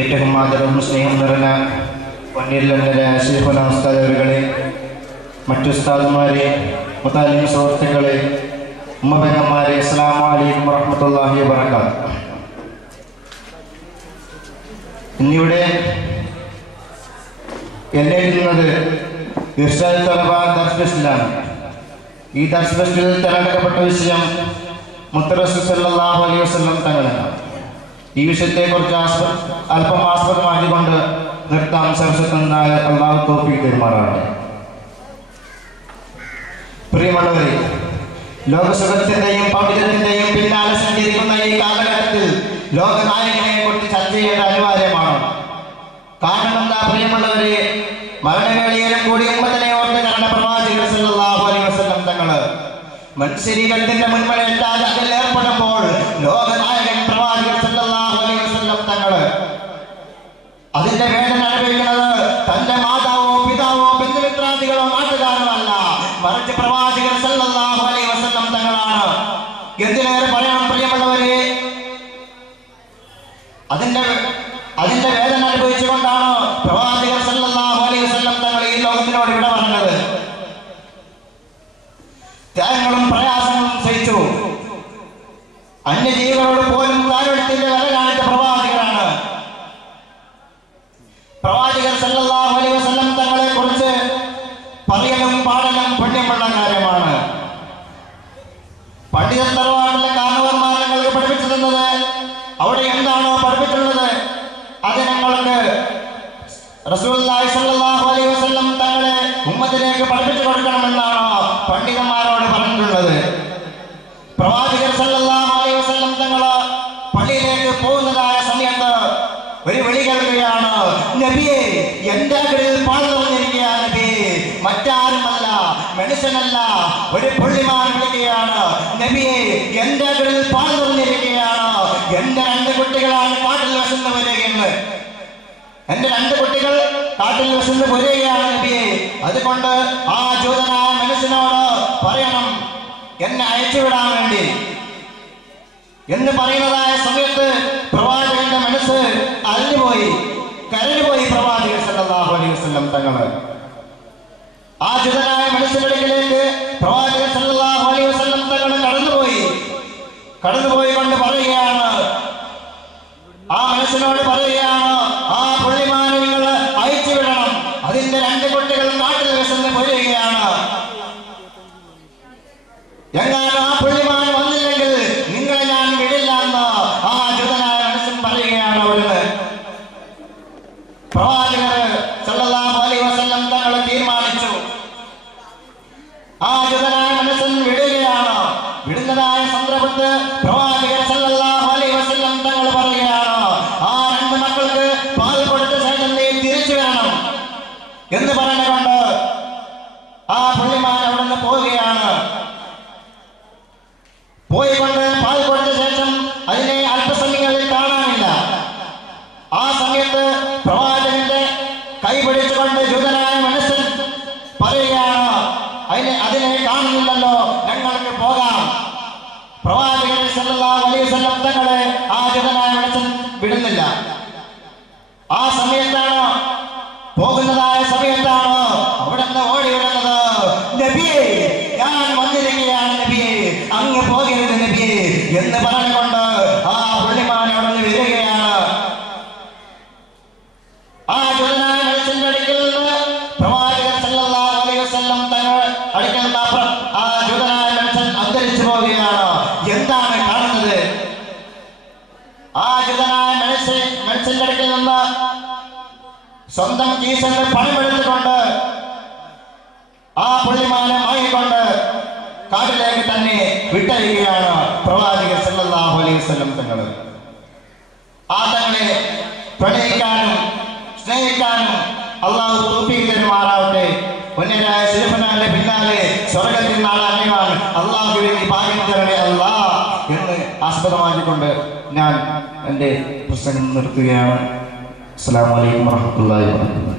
ഏറ്റവും ആദരവും സ്നേഹം നിറഞ്ഞ പൊന്നിരിലെ നമസ്കാരങ്ങളെ, മറ്റു ഉസ്താദുമാരെ, മുതാലിം സുഹൃത്തുക്കളെ, ഉമ്മബെങ്ങന്മാരെ, അസ്സലാമു അലൈക്കും വറഹ്മത്തുള്ളാഹി വബറകാതുഹു. ഇന്നിവിടെ എന്നെഴുതുന്നത് ഇർഷാദ് തലബ ദർസ് ഫെസ്റ്റിലാണ്. ഈ ദർസ് ഫെസ്റ്റിൽ തിരഞ്ഞെടുക്കപ്പെട്ട വിഷയം മുത്ത് റസൂൽ സല്ലല്ലാഹു അലൈഹി വസല്ലം തങ്ങളാണ്. ഈ വിഷയത്തെക്കുറിച്ച് അല്പം ആസ്പദമാക്കിക്കൊണ്ട് നിർത്താം. സർവശക്തനായ അല്ലാഹു തൗഫീഖ് തരുമാറാകട്ടെ. പ്രിയമുള്ളവരെ, ലോകസുഖത്തിന്റെയും പൗരുഷത്തിന്റെയും പിന്നാലെ സഞ്ചരിക്കുന്ന ഈ കാലഘട്ടത്തിൽ ലോകനായകനെ കുറിച്ച് ചർച്ച ചെയ്യേണ്ട അനിവാര്യമാണ്. കാരണം എന്താ പ്രിയമുള്ളവരെ, മരണവേളയിലും കൂടി ഉമ്മത്തിനെ ഓർത്ത് കണ്ട പ്രവാചകൻ സല്ലല്ലാഹു അലൈഹി വസല്ലം തങ്ങള് മനുഷ്യരീകത്തിന്റെ മുൻമഴയില്ലാതെ അതിൽ ഏർപ്പെടുമ്പോൾ ലോകനായകൻ പ്രവാചകൻ സല്ലല്ലാഹു അലൈഹി വസല്ലം തങ്ങള് അതിന്റെ വേദന അനുഭവിക്കുന്നത് തന്റെ മാതാവോ പിതാവോ ബന്ധുമിത്രാദികളോ നാട്ടുകാരോ അല്ല, മറിച്ച് പ്രവാചകൻ സല്ലല്ലാഹു അലൈഹി വസല്ലം തങ്ങളാണ്. എന്തിനേറെ പറയണം പ്രിയമുള്ളവരെ, അതിന്റെ വേദന അനുഭവിച്ചുകൊണ്ടാണ് പ്രവാചകൻ സല്ലല്ലാഹു അലൈഹി വസല്ലം തങ്ങൾ ഈ ലോകത്തിനോട് ഇവിടെ പറഞ്ഞത്. ത്യാഗങ്ങളും പ്രയാസങ്ങളും സഹിച്ചു അന്യജീവികളോട് പോലും കാരുണ്യത്തിന്റെ വില കാണിച്ച പ്രവാചകരാണ്. പ്രവാചകൻ സല്ലല്ലാഹു അലൈഹി വസല്ലം തങ്ങളെ കുറിച്ച് പറയലും പാടലും പുണ്യമുള്ള കാര്യമാണ്. പണ്ഡിത തറവാട്ടിലെ കാരണവന്മാർ ഞങ്ങൾക്ക് പഠിപ്പിച്ചു തന്നത്, അവിടെ എന്താണോ പഠിപ്പിച്ചുള്ളത് അത് ഞങ്ങൾക്ക് റസൂലുള്ളാഹി സ്വല്ലല്ലാഹു അലൈഹി വസല്ലം തങ്ങളെ ഉമ്മത്തിലേക്ക് പഠിപ്പിച്ചു കൊടുക്കണമെന്നാണ് പണ്ഡിതന്മാരോട് പറഞ്ഞിട്ടുള്ളത്. പ്രവാചകർ സല്ലല്ലാഹു അലൈഹി വസല്ലം തങ്ങൾ പള്ളിയിലേക്ക് പോകുന്നതായ സമയത്ത് ഒരു വിളി കേൾക്കുകയാണ്, നബിയെ എന്റെ അകലിൽ പാൽ നിറഞ്ഞിരിക്കുകയാണ് നബിയെ, മറ്റാരുമല്ല, മനുഷ്യനല്ല, ഒരു പുള്ളിമാൻ വിളിക്കുകയാണ്, നബിയെ എന്റെ അകലിൽ പാൽ നിറഞ്ഞിരിക്കുകയാണ്, എന്റെ 2 കുട്ടികളാണ് കാട്ടിൽ വശന്ന് വരികയെന്ന്. എന്റെ 2 കുട്ടികൾ കാട്ടിൽ വശന്ന് വരികയാണ് നബിയെ, അതുകൊണ്ട് ആ ജൂതനായ മനുഷ്യനോട് പറയണം എന്നെ അയച്ചുവിടാൻ വേണ്ടി എന്ന് പറയുന്നതായ സമയത്ത് പ്രവാചകന്റെ മനസ്സ് അലിഞ്ഞുപോയി, കരഞ്ഞുപോയി പ്രവാചകൻ സല്ലല്ലാഹു അലൈഹി വസല്ലം തങ്ങള്. ആ ജൂതനായ മനുഷ്യനിടയിലേക്ക് പ്രവാചകൻ സല്ലല്ലാഹു അലൈഹി വസല്ലം തങ്ങൾ കടന്നുപോയി കൊണ്ട് പറയുകയാണ്, ആ മനുഷ്യനോട് പറയുകയാണ്, ആ പുള്ളിമാനെ നിങ്ങൾ അയച്ചുവിടണം, അതിന്റെ 2 കുട്ടികൾ കാട്ടിൽ വിശന്ന് പോരുകയാണ്, എങ്ങാനും ആ പുള്ളിമാൻ വന്നില്ലെങ്കിൽ നിങ്ങളെ ഞാൻ വിടില്ല എന്ന് ആ ജൂതനായ മനുഷ്യൻ പറയുകയാണ്. അവിടുന്ന് പ്രവാചകർ സല്ലല്ലാഹു അലൈഹി വസല്ലം തങ്ങൾ തീരുമാനിച്ചു, ആ ജൂതനായ മനുഷ്യൻ വിടുകയാണ്. വിടുന്നതായ സന്ദർഭത്തിൽ പ്രവാചകർ സല്ലല്ലാഹു അലൈഹി വസല്ലം തങ്ങൾ പറയുകയാണ്, ആ 2 മക്കൾക്ക് പാൽ കൊടുത്ത ശേഷം നീ തിരിച്ചു വരണം എന്ന് പറഞ്ഞുകൊണ്ട് ആ പുള്ളിമാൻ അവിടുന്ന് പോവുകയാണ്. പോയിക്കൊണ്ട് പാൽ കൊടുത്ത ശേഷം അതിനെ അല്പസമയങ്ങളിൽ കാണാനില്ല. ആ സമയത്ത് പ്രവാചകന്റെ കൈ പിടിച്ചുകൊണ്ട് ജൂതനായ മനുഷ്യൻ പറയുകയാണ്, അതിനെ കാണുന്നില്ലല്ലോ, ഞങ്ങൾക്ക് പോകാം. പ്രവാചകൻ സല്ലല്ലാഹു അലൈഹി വസല്ലം തങ്ങളെ ആ ജൂതനായ മനുഷ്യൻ വിടുന്നില്ല. ആ സമയത്താണ്, പോകുന്നതായ സമയത്താണ് അവിടെ നിന്ന് ഓടി വരുന്നത്, നബിയെ ഞാൻ വന്നിരിക്കുകയാണ് നബിയെ, അങ്ങ് പോകരുത് നബിയെ എന്ന് പറഞ്ഞുകൊണ്ട് ആ പുള്ളിമാൻ അവിടെ നിന്ന് വരികയാണ്. ആ ജൂതനായ മനുഷ്യന്റെ അടുക്കൽ നിന്ന് പ്രവാചകൻ സല്ലല്ലാഹു അലൈഹി വസല്ലം തങ്ങൾ അടുക്കൽ ആ ജൂതനായ മനുഷ്യൻ അന്തരിച്ചു പോവുകയാണ്. എന്താണ് കാണുന്നത്? ആ ജൂതനായ മനുഷ്യന്റെ അടുക്കൽ നിന്ന് സ്വന്തം കീശന്റെ പണമെടുത്തുകൊണ്ട് ആ പുള്ളിമാനെ വാങ്ങിക്കൊണ്ട് കാട്ടിലേക്ക് തന്നെ വിട്ടയക്കുകയാണ് പ്രവാചകൻ സല്ലല്ലാഹു അലൈഹി വസല്ലം തങ്ങൾ. ആ തങ്ങളെ പ്രണയിക്കാനും സ്നേഹിക്കാനും അല്ലാഹു തൗഫീഖ് തരുമാറാവട്ടെ. പൊന്നരായ ശരീഫനാന്റെ പിന്നാലെ സ്വർഗ്ഗത്തിൽ നാളെ അറിയാൻ അല്ലാഹുവിന്റെ ഭാഗ്യം തരണേ അല്ലാഹ് എന്ന് ആസ്പദമാക്കിക്കൊണ്ട് ഞാൻ എൻ്റെ പ്രസംഗം നിർത്തുകയാണ്. അസ്സലാമു അലൈക്കും വറഹ്മത്തുള്ളാഹി വബറകാതുഹു.